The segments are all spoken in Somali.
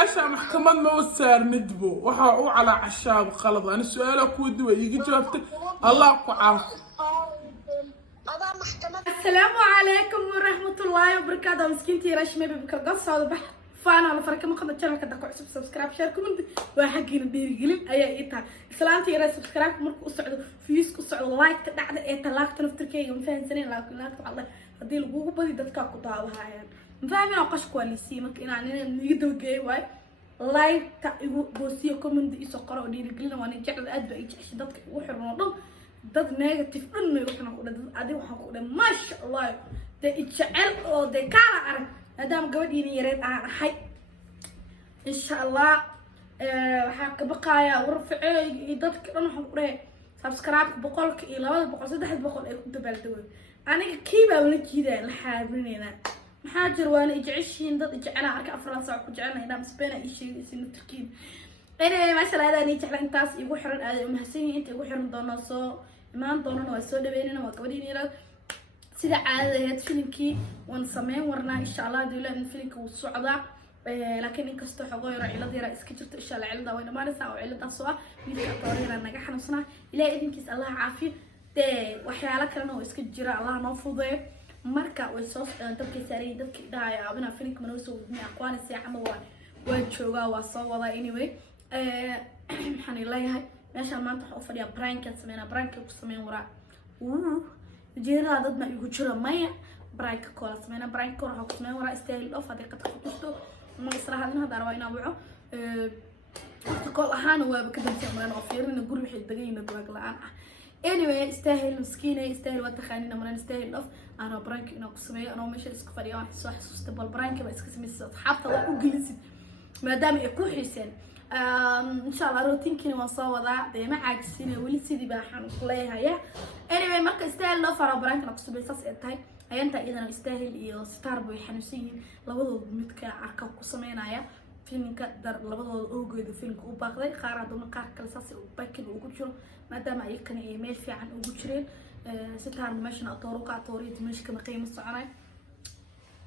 ماشي محكمة ما وسار ندبو وحا على عشاب خلط أنا سؤالك ودوا يجي جاوبت الله كعاف. السلام عليكم ورحمة الله وبركاته. مسكينتي رشمي بك القصة وضبح فانا على فرق مقدم channel كده كعسب سبسكرايب شير كومنت وحقين ديري قليل أي إيتها سلامتي يا سبسكرايب مركو أسعد فيسك أسعد لايك تدعد إيه تلاك تنفتركي ومفهم سنين لاك الله هدي لبوه بدي دتكا قطعها يعني مفهمين أوقاش كواليسي ممكن يعني نيجي جاي واي لايك تايو بوسيو كومنت يسقرا وديري قليل وأنا جعل أدب إيش دتك وحرنا dad negative dhanna waxaan ku dhaday adiga waxaan ku dhaday ma sha Allah de jecel oo de kala arag hadaan gabadhiina yareed aan ahay insha Allah waxaan ka baqayaa warficay iyo dadka dhan waxaan ku dhahay subscribe boqolka iyo 200 300 ay ku dabaldawo aniga kiiba wala jiidaa la xaarinayna maxaa jir waan jeceshiin dad jecel arka afran saac ku jecelna inaan Spain ay sheegaysin Turkiin ما شاء الله هذا نيجي على إنتاس يقول حرن هذا مهسين أنت يقول حرن دوناسو ما دوننا وسود بيننا وقبلين يلا سيدا عادة هاد فيلمكي ونسميه ورنا إن شاء الله دولا إن فيلمك والصعدة لكن إنك استحقوا يروح إلى ديرة إسكتشرت إن شاء الله علدا وين ما نسا وعلدا صوا بيدك أطورينا نجاح نصنع إلى إذن كيس الله عافية ده وحيالك لنا وإسكتجرا الله نفضه مركا ويسوس دبك سري دبك ده يا أبنا فيلمك منوسو من أقوان الساعة موال وجوجا وصوا anyway waxaan leeyahay meesha maanta waxa u fadhiya prank ku sameeyay waraa jeeraa dad ma igu jira maya prank koola sameeyna prank koola waxa ku sameeyay waraa style of hada qad ku ma israahadina hada arwaa inaa waco koola ahaan waa ka dambeeyay marana oo fiirina guri wixii dagayna duwag la'aan ah anyway style miskiina style wata khaniina marana style of ana prank inaa ku sameeyo ana meesha isku fadhiya wax soo xasuusta bal prank ba iska sameeyay asxaabta la u gelisid maadaama ay ku xiiseen إن شاء الله روتين كنا وصاوضة ده ما عاجزين ولي سيدي بحن كلها يا anyway مركز استاهل لا فرا برانك نقص بيساس إنتهي أي أنت إذا استاهل إيه ستار بوي حنوسين لبضو متك عركة قصمين يا فيلم كدر لبضو أوجد فيلم وباقي خارج دون قار كلاساس وباكل وجوشرو ما دام يكن إيميل في عن وجوشرين ستار ماشنا أطورك أطوري دمشق كما قيم الصعرة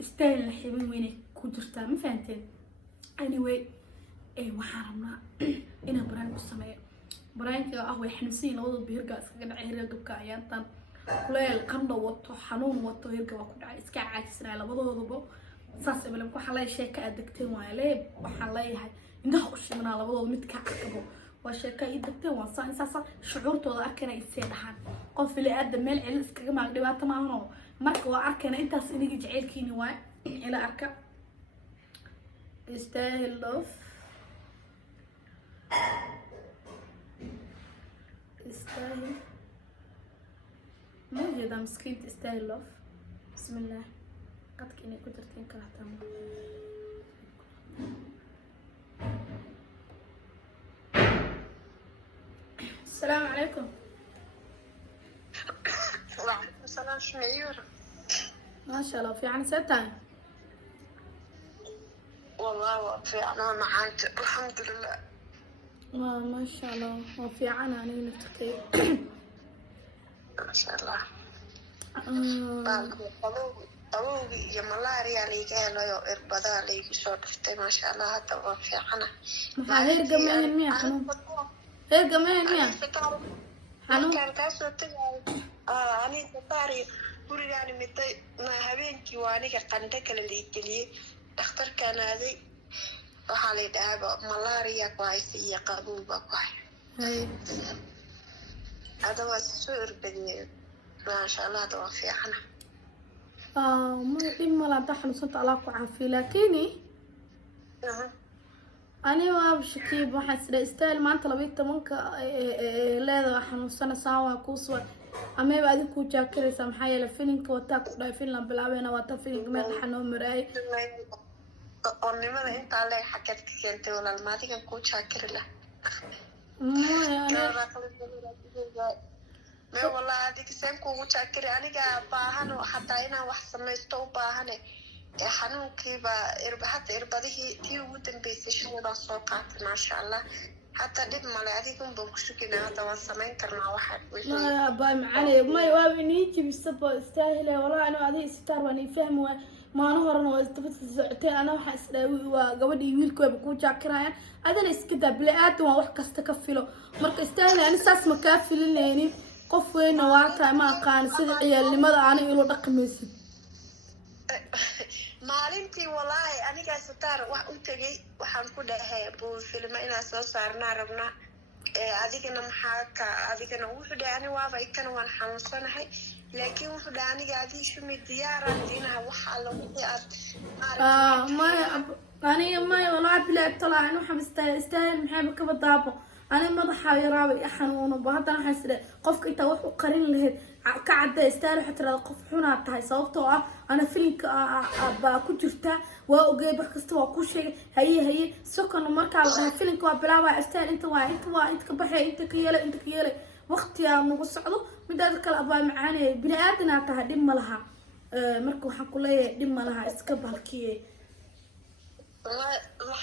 استاهل الحبيب وينك كودرتا ما فهمتين anyway وحرمنا إنا برانك السماء برانك أهوي حنسين لوضو بيرجع إسكان عيرة جبك عيانتان كلها القمة وطو حنون وطو يرجع وكل إسكان عايزين على وضو وضو ساس بلهم كحلاي شيء كأدكتين وعليه وحلاي هاي إنه وش من على وضو متكعكبه وشيء كأدكتين وصان ساسا شعور توضع أكنا يصير حان قف اللي قدم مال علس كجمع قدوات معه مرك وأركنا أنت سنيجي جعل كيني واي إلى أركب يستاهل لوف يستاهل موجود مسكين تستاهل لوف بسم الله قد كني كترتين كلها السلام عليكم. وعليكم السلام شمعيور. ما شاء الله في عن ستان والله في عنا معانت الحمد لله. ما شاء الله وفي عنا أنا نفتقي ما شاء الله. طووي يا ملاريا ليجي لو إربدا ليجي صوت ما شاء الله هذا وفي عنا. ما هي جماعة مية حنون. هي جماعة مية. حنون. كان كاسو تجاي. أنا تطاري بوري يعني متى ما هبينكي وأنا كقندك اللي يجلي دكتور كان هذه وحالي دابا ملاريا كويسة قبوبة كويس. هذا هو السؤال بدي ما شاء الله هذا في عنا. ما إما لا تحن صوت علاقة عافية لكني. أنا ما بشكي بحس رئيستال ما أنت لبيت منك لا حن سنة ساعة كوسوا أما بعد كوجا كري سامحية لفيلم كوتاك لا فيلم بلعبنا وتفيلم ما حنو مراي. ونمر أنت على حكيت كنت ولا الماضي كان كوتش شاكر له. ما والله هذيك سام كوتش شاكر أنا كباهن وحتى هنا وحسن ما يستوباهن حنون كيبا إربحت إربده كي ودن بيسش ولا صوقات ما شاء الله حتى دب مال هذيكم بوكشكنا هذا وسمين كرنا واحد. ما باي معنا ما يوابني كي بيستبى استاهله والله أنا هذه ستار واني فهم maalin horena waa isdabadka socotay ana waxaa isdhaawi waa gabadhii wiilkooba kuu jaakirayaan adana iska daa bili-aadan waa wax kasta ka filo marka istaahil ani saas ma kaa filinaynin qof weyna waa tahay ma aqaan sida ciyaalnimada aanay ilo dhaqmaysid maalintii walaahi anigaa sataar wax u tegay waxaan ku dhahay buu filma inaan soo saarnaa rabnaa adigana maxaa adigana wuxuu dhahay ani waaba ikana waan xanuunsanahay laakiin wuxuu dhahay aniga adii shumi diyaaraan diinaha wax alla wixii aad maya maya walaa bilaa talaa anu waxaan istaahil maxaaba kaba daabo ani madaxa yaraaba i xanuuno ba haddana waxaan isdhahay qofka intaa wax u qarin lahayd ka cadda istaahil waxaa tirada qof xunaa tahay sababtoo ah ana filinka baa ku jirtaa waa ogeey wax kasta waa ku sheegay haye sokona markaa la dhahay filinka waa bilaabaa istaahil inta ka baxay inta ka yeelay waqtigaa nagu socdo midaada kale abaa macaanaya bini-aadanaa tahay dhib ma laha marka waxaan ku leeyahay dhib ma laha iska balkiye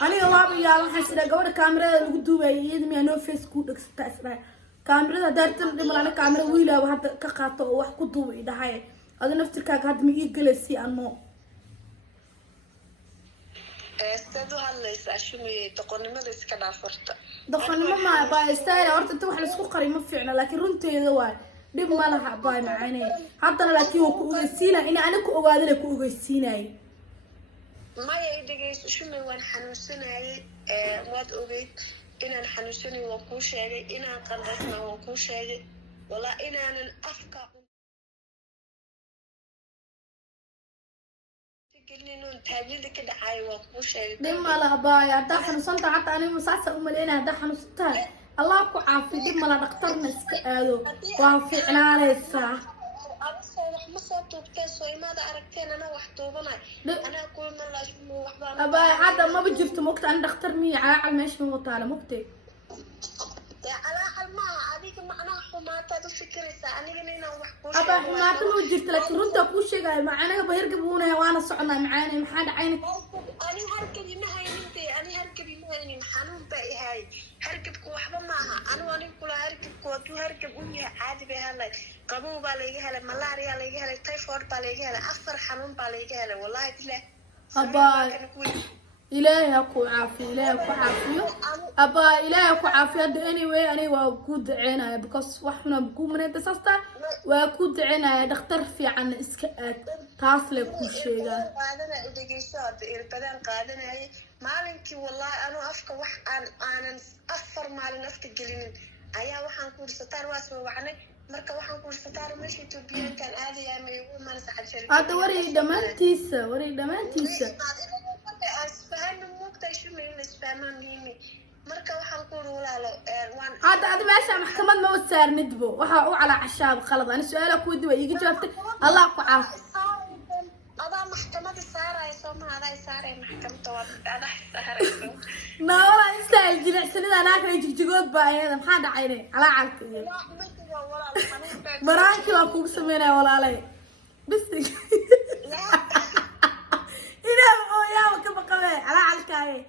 aniga waaba yaa waxaan isdhahay gabadha kaamirada lagu duubayay iyada miyaa noo face ku dhegsataa isdhahay kaamirada daartan dhimal ana kaamira wiilaaba hadda ka qaato oo wax ku duuba i dhahay adi naftirkaaga hadda ma ii galaysi ano sad u hadlaysaa shumiyey doqonnimada iska dhaafarta doqonnimo maa baa istaahil horta inta wax laisku qari ma fiicna laakiin runteeda waay dhib ma laha baa macaanay haddana laakiin waa ku ogeysiinaya in ani ku ogaadana ku ogeysiinayay maya i dhegeyso shumey waan xanuunsanayay waad ogeyd inaan xanuunsanay waan kuu sheegay inaan qandhaysna waan kuu sheegay walaa inaanan afka gelinin taagida ka dhacay waan kuu sheegay dhib ma laha baay haddaa xanuunsantaha hataa anigu saasa umaleynaya haddaa xanuunsantahay allah ku caafi dhib mala dhaqtarna iska aado waa fiicnaanaysaa wax ma soo tuubteen soo imaada aragteen anaa wax tuubanay anaa kuima laashmo waxbaan abaay hadda maba jirto mogta ani dhaktar miya calaacal meesha ma wataala mogtay dee calaacal maaha adiga macnaha xumaataad u fikiraysaa anigana inaan wax kuu abaa xumaato ma jirto laakiin runtaa kuu sheegaayo macanaga bahergab uunaya waana soconaa macaanay maxaa dhacayna ani hargabi ma haynin dee ani hargabi ma haynin xanuun baa ihaay hargabku waxba maaha anigu kula hargabku hadduu hargab u yahay caadi bay hadlay qabow baa layga helay malaria layga helay typhoid baa layga helay 4 xanuun baa layga helay wallahi bilah abaa ilaahay ha ku caafiyo ilaahay ku caafiyo abaa ilaahay ku caafiyo hadda anyway aniga waa ku duceynaya because waxna ku maneeda sasta waa ku duceynaya dhakhtar fiican iska aad taas le ku sheegaa qaadana dhageyso hadda irbadaan qaadanayay maalinkii wallahi anu afka wax aanan 4 maalin afka gelinin ayaa waxaan ku ursataan waa soo wacnay marka waxaan ku ursataan meesha Itoobiyaankan aadaya ma igu mansa xajir hadda wari dhamaantiisa asfahan mugtay shumay la isfahmaan miimi marka waxaan ku walaalo waan hadda adi meesha maxkamad ma saarnidbo waxa uu cala cashaab qalad ani su'aala ku diba iga jawaabtay allah ku caafi adaa maxkamada saaray Soomaaliya saaray maxkamada waa adaa saarayso nawala istaayl jilicsanida anaakay jigjigood baa ayada maxaa dhacayne calacalka iyo baraanki waa kugu sameynaa walaalay bis ina oo yaa ka baqaday calacalkaaye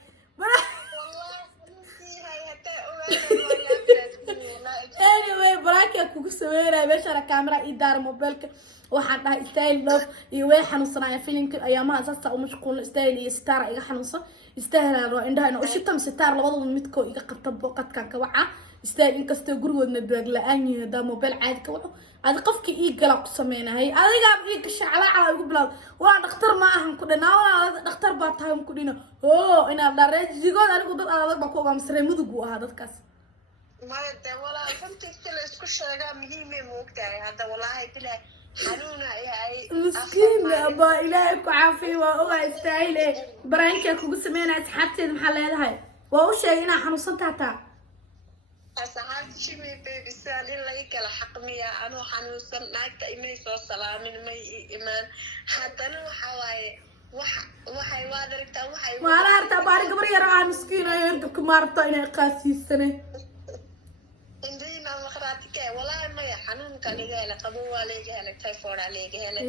anyway baraanki kugu sameynaa meesha kaamera ii daar mobilka waxaan dhahay style love iyo way xanuunsanaya filimka ayaamaha saasta u mashquul style iyo star iga xanuunsan style aan indhaha u shitam star labadooda midkood iga qabta boqadkan ka waca style inkastoo gurigoodna baag la'aan yahay da mobile caadi ka waco ad qofki ii gala ku sameeyay adiga ii gashay calaaca ugu bilaw waa dhakhtar ma ahan ku dhanaa wala dhakhtar baa tahay ku dhino ina dhareed jigood anigu dad adag ba ku ogaamsay mudugu ah dadkaas ma wala fantiska la isku sheegaa muhiim ah moogtahay hadda wallahi bilaa xanuuna ay مسكين أبا إلهي كعافية وأوعى استعيلة برانكي كوجو سمينا أصحابتي محل هاي وأوش هنا حنوصلت عتا أصحابتي شمي بيبي سالين ليك الحقمية أنا حنوصل ناك إيمي صو سلام مي إيمان حتى أنا وحي وادرك وحي وأنا أرتا بارك بري راه مسكينة يركب كمارتا إنا قاسي السنة indina maqraatike wallahi ma xanuun ka liga qabo waliga la typhoid aliga hela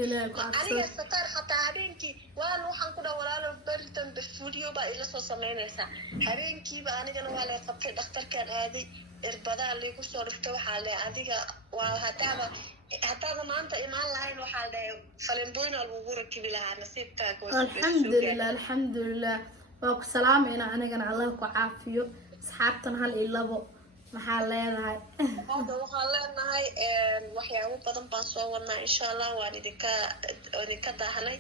aniga satar xataa habeenkii waan waxaan ku dhawalaalo baritan bifudiyo ba ila soo sameynaysa habeenkii ba anigana waa la qabtay dhakhtarkan aaday irbada liigu soo dhigtay waxa la adiga waa hadaaba haddaada maanta imaan lahayn waxaa dhahay falimboyna lagugu rakibi lahaa nasiibkaaga. alxamdulilah alxamdulilah waa ku salaamayna anigana allah ku caafiyo asxaabtan hal iyo labo maxaa leedahay hadda waxaan leenahay waxyaabo badan baan soo wadnaa insha allah waan idinka daahanay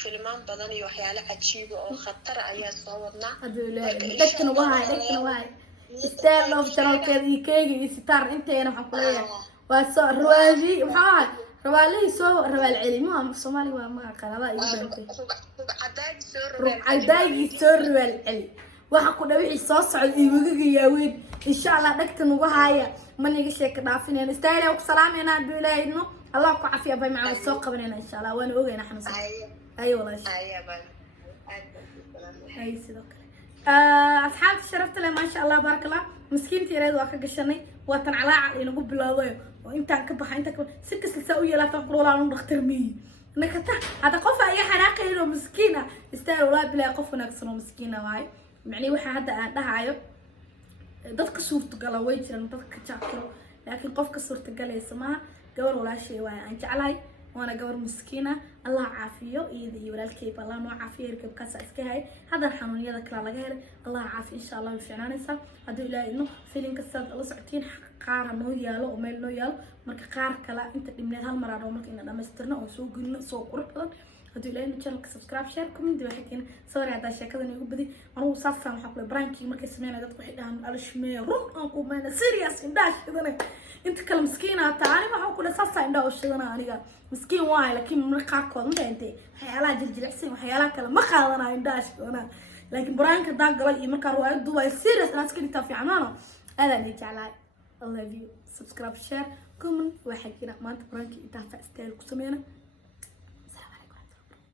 filmaan badan iyo waxyaalo cajiiba oo khatar ayaa soo wadnaa. dhegtana wahay istaal of channelkeeda iyo keega iyo sitar inteena waxaan ku leeyahay waa soo rawaali maxaa ahay rawaali soo rawaal celimo ama Soomaali waa ma qalada igu bantay cadaagi soo rawaal celi waxa ku dhawixii soo socod iimaga yaaween insha Allah dhagtan ugu haaya maniga sheeka dhaafinayna istaayla ku salaamayna bilaayno Allah ku caafiya bay macaan soo qabanayna insha Allah waan ogeeyna xanuunsan ay walaal ay sidoo kale asxaabta sharafta leh ma sha Allah barakallah miskiintii yareed waa ka gashanay watan calaaca inagu bilowday oo intaan ka baxay inta si kasta u yeelata qorolaan dhakhtar miyi nakata hada qof ay xanaaqayno miskiina istaayla walaal bilaa qof wanaagsan oo miskiina waay macni waxa hadda aan dhahayo dadka suurtagal way jiraan dadka jaciro laakiin qofka suurtagaleysa ma gabar walaashay waa aan jeclahay وانا قبر مسكينة الله عافيه إيدي ولالكيب الله نوع عافيه يركب كاسة إسكاهي هذا الحنون يدا كلا لغير الله عافيه إن شاء الله وفعنا نسا هدو إلهي إنه فيلين كساد الله سعتين قارة نو يالو وميل نو يالو مركا قار كلا انت بمناد هالمرة ومركا إنا دامسترنا وسوق قلنا سوق قرب هدو إلهي إنه channel سبسكرايب شير كومنتي وحكينا صوري عدا شاكذا نيقو بدي أنا وصافا محاقل برانكي مركا سمينا دادكو حيدها من ألشمية رون أنكو مينا سيرياس إنداش كذا انت كلا مسكينة تعالي محاقل ساسا إنداش شدنا أنيقا مسكين واي لكن من قاكود ما انت حيالها جرجل حسين وحيالها كلا ما خاضنا إنداش كذا لكن برانك داق قبل إيه مركا رواية دواي سيرياس ناس كنت تافي عنانا هذا اللي جعلها I love you subscribe share كومنت وحكينا ما انت برانكي انتهى فاستيل كسمينا